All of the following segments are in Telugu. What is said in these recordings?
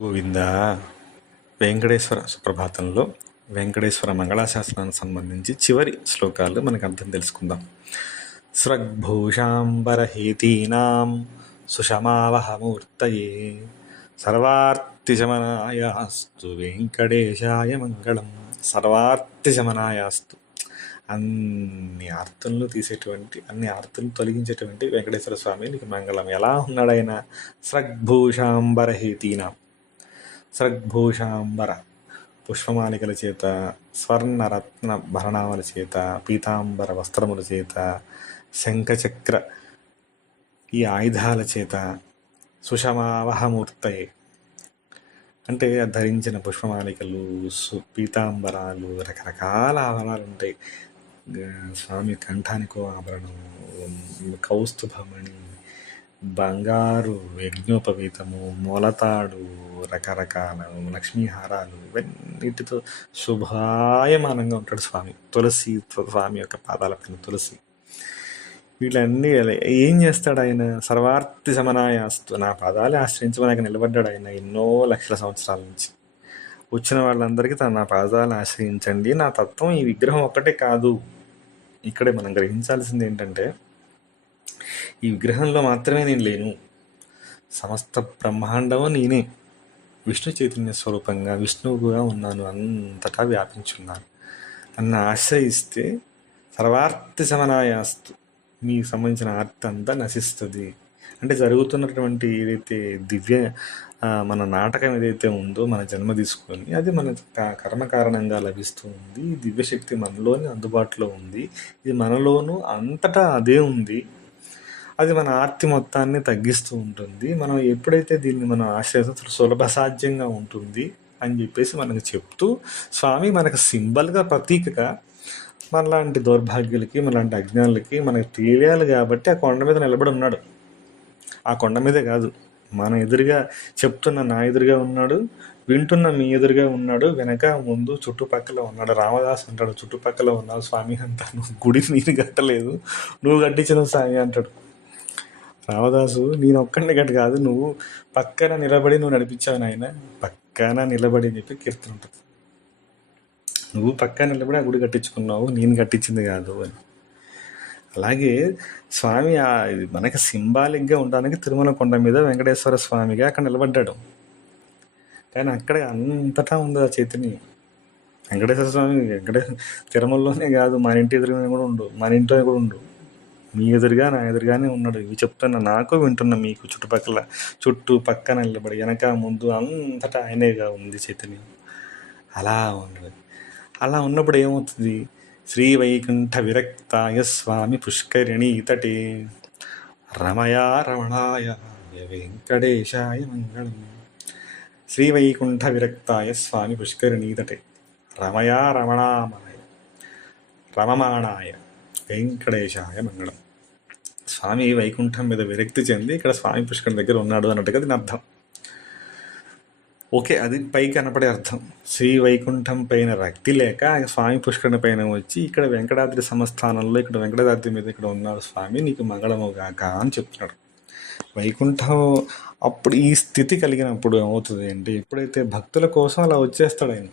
గోవింద. వెంకటేశ్వర సుప్రభాతంలో వెంకటేశ్వర మంగళాశాసనానికి సంబంధించి చివరి శ్లోకాలు మనకు అర్థం తెలుసుకుందాం. స్రగ్భూషాంబరహేతీనాం సుషమావహమూర్తయే సర్వార్తిశమనాయాస్తు వెంకటేశాయ మంగళం. సర్వార్తిశమనాయాస్తు, అన్ని ఆర్తులను తీసేటువంటి, అన్ని ఆర్తులను తొలగించేటువంటి వెంకటేశ్వర స్వామి నీకు మంగళం. ఎలా ఉన్నాడు ఆయన? స్రగ్భూషాంబరహేతీనాం, స్రగ్భూషాంబర పుష్పమాలికల చేత, స్వర్ణరత్న భరణాల చేత, పీతాంబర వస్త్రముల చేత, శంఖచక్ర ఈ ఆయుధాల చేత, సుషమావహమూర్తయే అంటే ధరించిన పుష్పమాలికలు, పీతాంబరాలు, రకరకాల ఆభరణాలు ఉంటాయి. స్వామి కంఠానికో ఆభరణం, కౌస్తుభమణి, బంగారు యజ్ఞోపవీతము, మొలతాడు, రకరకాల లక్ష్మీహారాలు, ఇవన్నిటితో శుభాయమానంగా ఉంటాడు స్వామి. తులసి, స్వామి యొక్క పాదాల పైన తులసి, వీళ్ళన్నీ ఏం చేస్తాడు ఆయన? సర్వార్తి సమనాయాస్తు, నా పాదాలు ఆశ్రయించమని నిలబడ్డాడు ఆయన ఎన్నో లక్షల సంవత్సరాల నుంచి. వచ్చిన వాళ్ళందరికీ నా పాదాలు ఆశ్రయించండి, నా తత్వం ఈ విగ్రహం ఒక్కటే కాదు. ఇక్కడే మనం గ్రహించాల్సింది ఏంటంటే, ఈ విగ్రహంలో మాత్రమే నేను లేను, సమస్త బ్రహ్మాండము నేనే, విష్ణు చైతన్య స్వరూపంగా విష్ణువుగా ఉన్నాను, అంతటా వ్యాపించున్నాను అన్న ఆశ్రయిస్తే సర్వార్తి సమనాయాస్తు, మీకు సంబంధించిన ఆర్తి అంతా నశిస్తుంది. అంటే జరుగుతున్నటువంటి ఏదైతే దివ్య మన నాటకం ఏదైతే ఉందో, మన జన్మ తీసుకొని అది మన కర్మ కారణంగా లభిస్తూ ఉంది. దివ్యశక్తి మనలోనే అందుబాటులో ఉంది, ఇది మనలోనూ అంతటా అదే ఉంది. అది మన ఆర్తి మొత్తాన్ని తగ్గిస్తూ ఉంటుంది. మనం ఎప్పుడైతే దీన్ని మనం ఆశ్రయిస్తే సులభ సాధ్యంగా ఉంటుంది అని చెప్పేసి మనకు చెప్తూ, స్వామి మనకు సింబల్గా, ప్రతీకగా మనలాంటి దౌర్భాగ్యులకి, మనలాంటి అజ్ఞానులకి మనకు తెలియాలి కాబట్టి ఆ కొండ మీద నిలబడి ఉన్నాడు. ఆ కొండ మీదే కాదు, మన ఎదురుగా చెప్తున్న నా ఎదురుగా ఉన్నాడు, వింటున్న మీ ఎదురుగా ఉన్నాడు, వెనక ముందు చుట్టుపక్కల ఉన్నాడు. రామదాస్ అంటాడు, చుట్టుపక్కల ఉన్నాడు స్వామి అంటాను, గుడి నేను కట్టలేదు, నువ్వు కట్టించిన స్వామి అంటాడు రామదాసు. నేను ఒక్కడిని గట్టి కాదు, నువ్వు పక్కన నిలబడి నువ్వు నడిపించావు నాయన, పక్కన నిలబడి అని చెప్పి కీర్తన ఉంటుంది. నువ్వు పక్కన నిలబడి ఆ గుడి కట్టించుకున్నావు, నేను కట్టించింది కాదు అని. అలాగే స్వామి మనకి సింబాలిక్గా ఉండడానికి తిరుమల కొండ మీద వెంకటేశ్వర స్వామిగా అక్కడ నిలబడ్డాడు. కానీ అక్కడ అంతటా ఉంది ఆ చైతన్యం. వెంకటేశ్వర స్వామి తిరుమలలోనే కాదు, మన ఇంటి ఎదురుగానే కూడా ఉండు, మన ఇంట్లో కూడా ఉండు, మీ ఎదురుగా నా ఎదురుగానే ఉన్నాడు. ఇవి చెప్తున్న నాకు, వింటున్న మీకు, చుట్టూ పక్కన నిలబడి వెనక ముందు అంతటా ఆయనేగా ఉంది చైతన్యం. అలా ఉన్నది. అలా ఉన్నప్పుడు ఏమవుతుంది? శ్రీ వైకుంఠ విరక్తాయ స్వామి పుష్కరిణీ తటే రమయా రమణాయ వెంకటేశాయ మంగళం. శ్రీ వైకుంఠ విరక్తాయ స్వామి పుష్కరిణీ తటే రమయా రమమాణాయ వెంకటేశాయ మంగళం. స్వామి వైకుంఠం మీద విరక్తి చెంది ఇక్కడ స్వామి పుష్కరుని దగ్గర ఉన్నాడు అన్నట్టుగా దీని అర్థం. ఓకే, అది పైకి కనపడే అర్థం. శ్రీ వైకుంఠం పైన రక్తి లేక స్వామి పుష్కరుని పైన వచ్చి ఇక్కడ వెంకటాద్రి సంస్థానంలో, ఇక్కడ వెంకటాద్రి మీద ఇక్కడ ఉన్నాడు స్వామి, నీకు మంగళము గాక అని చెప్తున్నాడు. వైకుంఠం అప్పుడు ఈ స్థితి కలిగినప్పుడు ఏమవుతుంది అంటే, ఎప్పుడైతే భక్తుల కోసం అలా వచ్చేస్తాడు ఆయన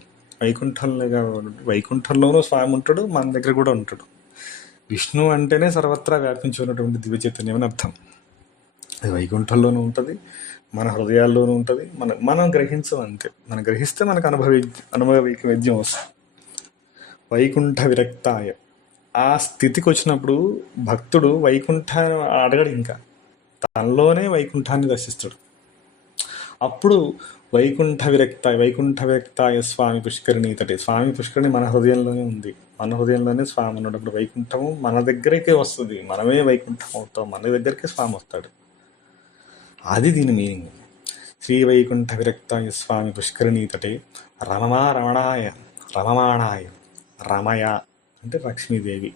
వైకుంఠంలోనూ స్వామి ఉంటాడు, మన దగ్గర కూడా ఉంటాడు. విష్ణు అంటేనే సర్వత్రా వ్యాపించి ఉన్నటువంటి దివ్య చైతన్యం అని అర్థం. అది వైకుంఠంలోనూ ఉంటుంది, మన హృదయాల్లోనూ ఉంటుంది. మనం గ్రహించం అంతే. మనం గ్రహిస్తే మనకు అనుభవైక్యం వస్తుంది. వైకుంఠ విరక్తాయ, ఆ స్థితికి వచ్చినప్పుడు భక్తుడు వైకుంఠాన్ని అడగడు, ఇంకా తనలోనే వైకుంఠాన్ని దర్శిస్తాడు. అప్పుడు వైకుంఠ విరక్తాయ స్వామి పుష్కరిణీ తటే. స్వామి పుష్కరిణి మన హృదయంలోనే ఉంది, మన హృదయంలోనే స్వామి ఉన్నప్పుడు వైకుంఠము మన దగ్గరికే వస్తుంది. మనమే వైకుంఠం అవుతాం, మన దగ్గరికే స్వామి వస్తాడు. అది దీని మీనింగ్. శ్రీ వైకుంఠ విరక్తాయ స్వామి పుష్కరిణీ తటే రమమాణాయ, రమయ అంటే లక్ష్మీదేవి,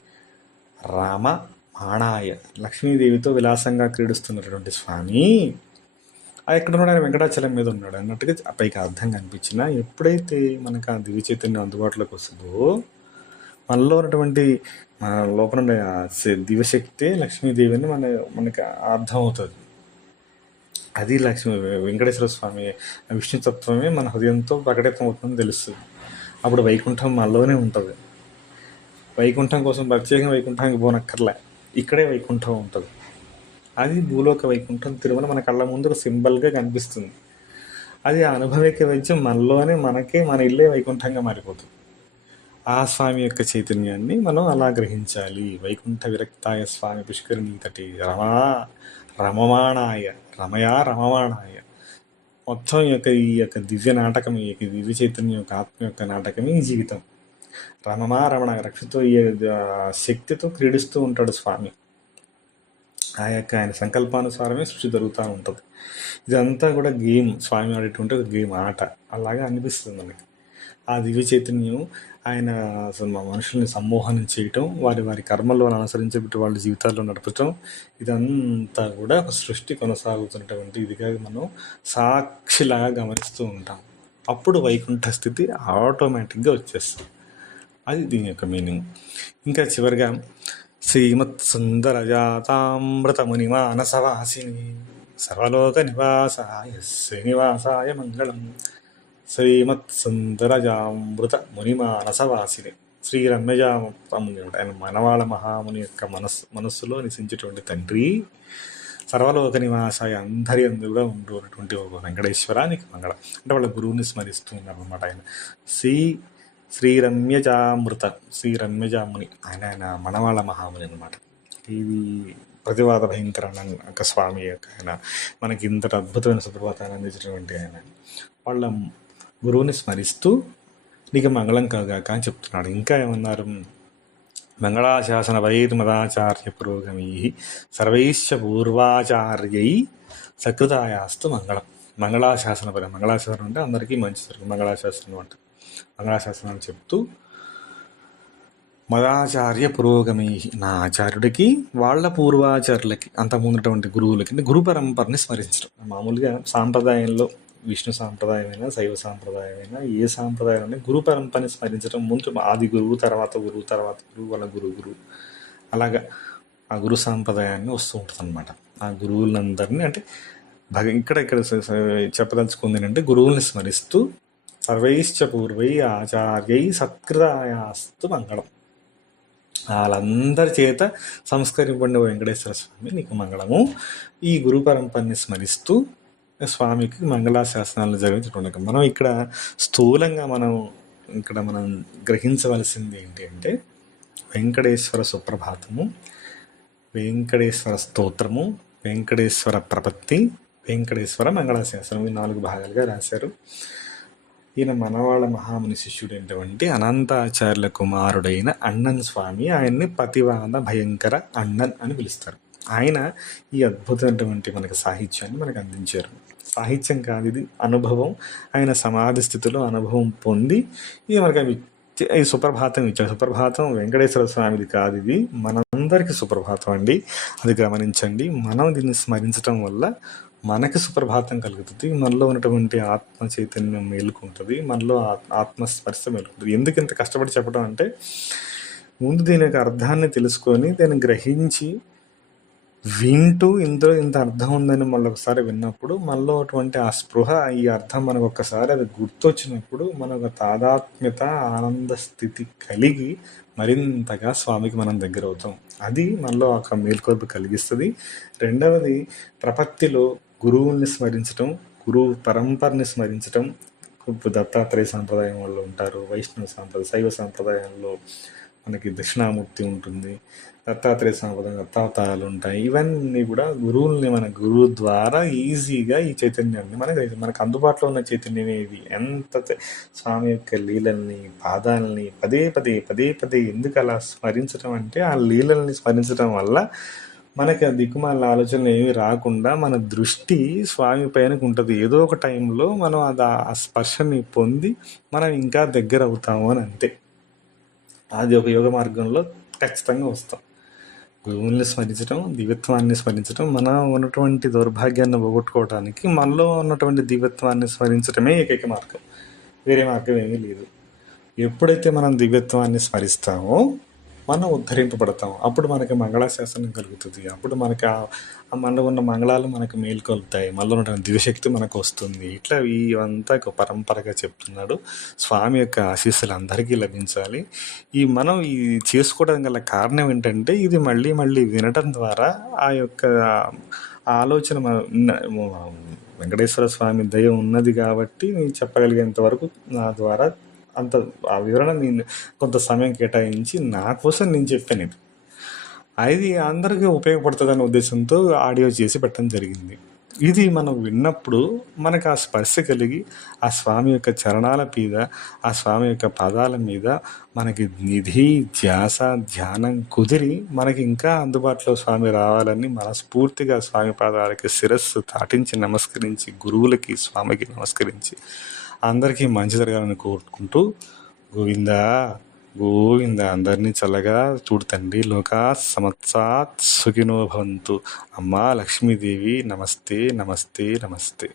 రమమాణాయ లక్ష్మీదేవితో విలాసంగా క్రీడిస్తున్నటువంటి స్వామి ఎక్కడ ఉన్నాడు? ఆయన వెంకటాచలం మీద ఉన్నాడు అన్నట్టుగా పైకి అర్థం కనిపించిన. ఎప్పుడైతే మనకు ఆ దివ్య చైతన్యం అందుబాటులోకి వస్తుందో, మనలో ఉన్నటువంటి మన లోపల దివ్యశక్తి లక్ష్మీదేవిని మనకి అర్థం అవుతుంది. అది లక్ష్మి వెంకటేశ్వర స్వామి విష్ణుతత్వమే మన హృదయంతో ప్రకటితం అవుతుందని తెలుస్తుంది. అప్పుడు వైకుంఠం మనలోనే ఉంటుంది. వైకుంఠం కోసం ప్రత్యేకంగా వైకుంఠానికి పోనక్కర్లే, ఇక్కడే వైకుంఠం ఉంటుంది. అది భూలోక వైకుంఠం తిరుమల మన కళ్ళ ముందు సింబల్గా కనిపిస్తుంది. అది ఆ అనుభవిక వైద్యం మనలోనే మనకే మన ఇల్లే వైకుంఠంగా మారిపోతుంది. ఆ స్వామి యొక్క చైతన్యాన్ని మనం అలా గ్రహించాలి. వైకుంఠ విరక్తాయ స్వామి పుష్కరిణీ తటి రమమాణాయ రమయా రమమాణాయ. మొత్తం ఈ యొక్క దివ్య నాటకం, ఈ యొక్క దివ్య చైతన్యం యొక్క ఆత్మ యొక్క నాటకమే ఈ జీవితం. రమమా రమణ రక్షతో ఈ శక్తితో క్రీడిస్తూ ఉంటాడు స్వామి. ఆ యొక్క ఆయన సంకల్పానుసారమే సృష్టి జరుగుతూ ఉంటుంది. ఇదంతా కూడా గేమ్, స్వామి ఆడేటువంటి ఒక గేమ్, ఆట అలాగా అనిపిస్తుంది మనకి. ఆ దివ్య చైతన్యం ఆయన అసలు మా మనుషుల్ని సమ్మోహనం చేయటం, వారి కర్మల్లో అనుసరించబెట్టి వాళ్ళ జీవితాల్లో నడపటం, ఇదంతా కూడా ఒక సృష్టి కొనసాగుతున్నటువంటి ఇదిగా మనం సాక్షిలాగా గమనిస్తూ ఉంటాం. అప్పుడు వైకుంఠ స్థితి ఆటోమేటిక్గా వచ్చేస్తుంది. అది దీని యొక్క మీనింగ్. ఇంకా చివరిగా శ్రీమత్ సుందరజాతామృతముని మానసవాసిని సర్వలోక నివాసాయ శ్రీనివాసాయ మంగళం. శ్రీమత్ సుందరజామృత మునిమానసవాసిని శ్రీ రమ్యజాముని ఆయన మనవాళ మహాముని యొక్క మనస్సులో నివసించేటువంటి తండ్రి, సర్వలోక నివాసాయ అందరి అందరూ కూడా ఉండేటువంటి ఒక వెంకటేశ్వరానికి మంగళం. అంటే వాళ్ళ గురువుని స్మరిస్తూ ఉన్నారు అనమాట. ఆయన శ్రీ రమ్యజాముని ఆయన మనవాళ మహాముని అనమాట. ఇది ప్రతివాద భయంకర ఒక స్వామి యొక్క ఆయన మనకి ఇంతటి అద్భుతమైన సుప్రభాతాన్ని అందించినటువంటి ఆయన వాళ్ళ గురువుని స్మరిస్తూ నీకు మంగళం కలగాక అని చెప్తున్నాడు. ఇంకా ఏమన్నారు? మంగళాశాసన వైర్మదాచార్య పురోగమీ సర్వైశ్చ పూర్వాచార్యై సకృతాయాస్తు మంగళం. మంగళాశాసన పరి, మంగళాశాసనం అంటే అందరికీ మంచి జరుగుతుంది. మంగళాశాసనం అంటే మంగళాశాసనాలు చెప్తూ మదాచార్య పురోగమీ, నా ఆచార్యుడికి వాళ్ళ పూర్వాచార్యులకి అంతకుముందుటువంటి గురువులకి గురు పరంపరని స్మరించడం. మామూలుగా సాంప్రదాయంలో విష్ణు సాంప్రదాయమైనా శైవ సాంప్రదాయమైనా ఏ సాంప్రదాయంలో గురు పరంపరని స్మరించడం. ముందు ఆది గురువు, తర్వాత గురువు, తర్వాత గురువు, వాళ్ళ గురువు అలాగా ఆ గురు సాంప్రదాయాన్ని వస్తూ ఉంటుంది అనమాట. ఆ గురువులందరినీ అంటే ఇక్కడ చెప్పదలుచుకుంది ఏంటంటే గురువుల్ని స్మరిస్తూ సర్వైశ్చ పూర్వై ఆచార్యై సత్కృతాయాస్తు మంగళం. వాళ్ళందరి చేత సంస్కరింపబడిన వెంకటేశ్వర స్వామి నీకు మంగళము. ఈ గురు పరంపరని స్మరిస్తూ స్వామికి మంగళాశాసనాలు జరుగుతుండగా మనం ఇక్కడ స్థూలంగా మనం గ్రహించవలసింది ఏంటి అంటే వెంకటేశ్వర సుప్రభాతము, వెంకటేశ్వర స్తోత్రము, వెంకటేశ్వర ప్రపత్తి, వెంకటేశ్వర మంగళాశాసనం, ఈ 4 భాగాలుగా రాశారు. ఈయన మనవాళ్ళ మహాముని శిష్యుడైనటువంటి అనంతాచార్యుల కుమారుడైన అన్నన్ స్వామి. ఆయన్ని పతివాద భయంకర అన్నన్ అని పిలుస్తారు. ఆయన ఈ అద్భుతమైనటువంటి మనకి సాహిత్యాన్ని మనకు అందించారు. సాహిత్యం కాదు, ఇది అనుభవం. ఆయన సమాధి స్థితిలో అనుభవం పొంది ఇది మనకి ఈ సుప్రభాతం ఇచ్చారు. సుప్రభాతం వెంకటేశ్వర స్వామిది కాదు, ఇది మనందరికీ సుప్రభాతం అండి. అది గమనించండి. మనం దీన్ని స్మరించడం వల్ల మనకి సుప్రభాతం కలుగుతుంది. మనలో ఉన్నటువంటి ఆత్మ చైతన్యం మేలుకుంటుంది, మనలో ఆత్మస్పర్శ మేలుకుంటుంది. ఎందుకు ఇంత కష్టపడి చెప్పడం అంటే ముందు దీని యొక్క అర్థాన్ని తెలుసుకొని దాన్ని గ్రహించి వింటూ ఇందులో ఇంత అర్థం ఉందని మళ్ళీ ఒకసారి విన్నప్పుడు మనలో అటువంటి ఆ స్పృహ, ఈ అర్థం మనకు ఒక్కసారి అది గుర్తొచ్చినప్పుడు మనకు తాదాత్మ్యత, ఆనంద స్థితి కలిగి మరింతగా స్వామికి మనం దగ్గర అవుతాం. అది మనలో ఒక మేల్కొల్పు కలిగిస్తుంది. రెండవది ప్రపత్తిలో గురువుల్ని స్మరించడం, గురువు పరంపరని స్మరించడం. దత్తాత్రేయ సాంప్రదాయం వాళ్ళు ఉంటారు, వైష్ణవ సాంప్రదాయం, శైవ సాంప్రదాయంలో మనకి దక్షిణామూర్తి ఉంటుంది, దత్తాత్రేయ సాంప్రదాయం దత్తావతారాలు ఉంటాయి. ఇవన్నీ కూడా గురువుల్ని మన గురువు ద్వారా ఈజీగా ఈ చైతన్యాన్ని మనకు అందుబాటులో ఉన్న చైతన్యమే ఇది. ఎంత స్వామి యొక్క లీలల్ని, పాదాలని పదే పదే ఎందుకు అలా స్మరించడం అంటే ఆ లీలల్ని స్మరించడం వల్ల మనకి ఆ దిక్కుమాల ఆలోచనలు ఏమీ రాకుండా మన దృష్టి స్వామి పైనకు ఉంటుంది. ఏదో ఒక టైంలో మనం ఆ స్పర్శని పొంది మనం ఇంకా దగ్గర అవుతాము అని అంతే. అది ఒక యోగ మార్గంలో ఖచ్చితంగా వస్తాం. గురువుల్ని స్మరించడం, దివ్యత్వాన్ని స్మరించడం, మన ఉన్నటువంటి దౌర్భాగ్యాన్ని పోగొట్టుకోవడానికి మనలో ఉన్నటువంటి దివ్యత్వాన్ని స్మరించడమే ఏకైక మార్గం. వేరే మార్గం ఏమీ లేదు. ఎప్పుడైతే మనం దివ్యత్వాన్ని స్మరిస్తామో మనం ఉద్ధరింపబడతాం. అప్పుడు మనకి మంగళాశాసనం కలుగుతుంది. అప్పుడు మనకి మనలో ఉన్న మంగళాలు మనకు మేలుకొలుతాయి. మనలో ఉన్న దివ్యశక్తి మనకొస్తుంది. ఇట్లా ఇవంతా ఒక పరంపరగా చెప్తున్నాడు. స్వామి యొక్క ఆశీస్సులు అందరికీ లభించాలి. మనం చేసుకోవడం గల కారణం ఏంటంటే, ఇది మళ్ళీ మళ్ళీ వినటం ద్వారా ఆ యొక్క ఆలోచన వెంకటేశ్వర స్వామి దయ ఉన్నది కాబట్టి నేను చెప్పగలిగేంత వరకు నా ద్వారా అంత ఆ వివరణ నేను కొంత సమయం కేటాయించి నా కోసం నేను చెప్పాను ఇది. అది అందరికీ ఉపయోగపడుతుందనే ఉద్దేశంతో ఆడియో చేసి పెట్టడం జరిగింది. ఇది మనం విన్నప్పుడు మనకు ఆ స్పర్శ కలిగి ఆ స్వామి యొక్క చరణాల మీద, ఆ స్వామి యొక్క పాదాల మీద మనకి నిధి, ధ్యాస, ధ్యానం కుదిరి మనకి ఇంకా అందుబాటులో స్వామి రావాలని మనస్ఫూర్తిగా స్వామి పాదాలకి శిరస్సు తాటించి నమస్కరించి, గురువులకి, స్వామికి నమస్కరించి అందరికీ మంచి జరగాలని కోరుకుంటూ గోవిందా గోవింద అందరినీ చల్లగా చూడు తండ్రి. లోకా సమత్సాత్ సుఖినో భవంతు. అమ్మా లక్ష్మీదేవి నమస్తే నమస్తే నమస్తే.